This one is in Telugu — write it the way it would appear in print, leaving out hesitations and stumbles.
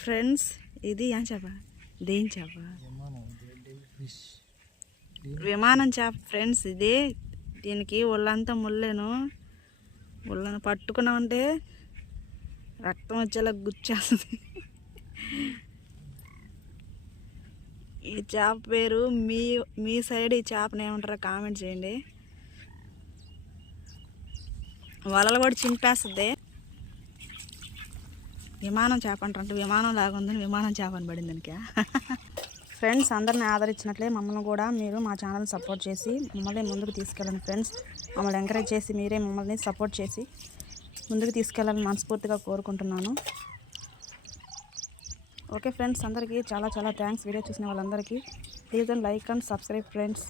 ఫ్రెండ్స్ ఇది ఏం చేప? దేని చేప? విమానం చేప ఫ్రెండ్స్. ఇది దీనికి ఒళ్ళంతా ముళ్ళేను. ఒళ్ళను పట్టుకున్నామంటే రక్తం వచ్చేలా గుచ్చేస్తుంది. ఈ చేప పేరు మీ సైడ్ ఈ చేపను ఏమంటారో కామెంట్ చేయండి. వలలు కూడా చింపేస్తుంది. విమానం చేప అంటారంటే విమానం లాగుందని విమానం చేప అని పడింది దానికి. ఫ్రెండ్స్, అందరిని ఆదరించినట్లే మమ్మల్ని కూడా మీరు మా ఛానల్ సపోర్ట్ చేసి మమ్మల్ని ముందుకు తీసుకెళ్ళండి ఫ్రెండ్స్. మమ్మల్ని ఎంకరేజ్ చేసి మీరే మమ్మల్ని సపోర్ట్ చేసి ముందుకు తీసుకెళ్ళాలని మనస్ఫూర్తిగా కోరుకుంటున్నాను. ఓకే ఫ్రెండ్స్, అందరికీ చాలా చాలా థ్యాంక్స్. వీడియో చూసిన వాళ్ళందరికీ please and like and subscribe friends.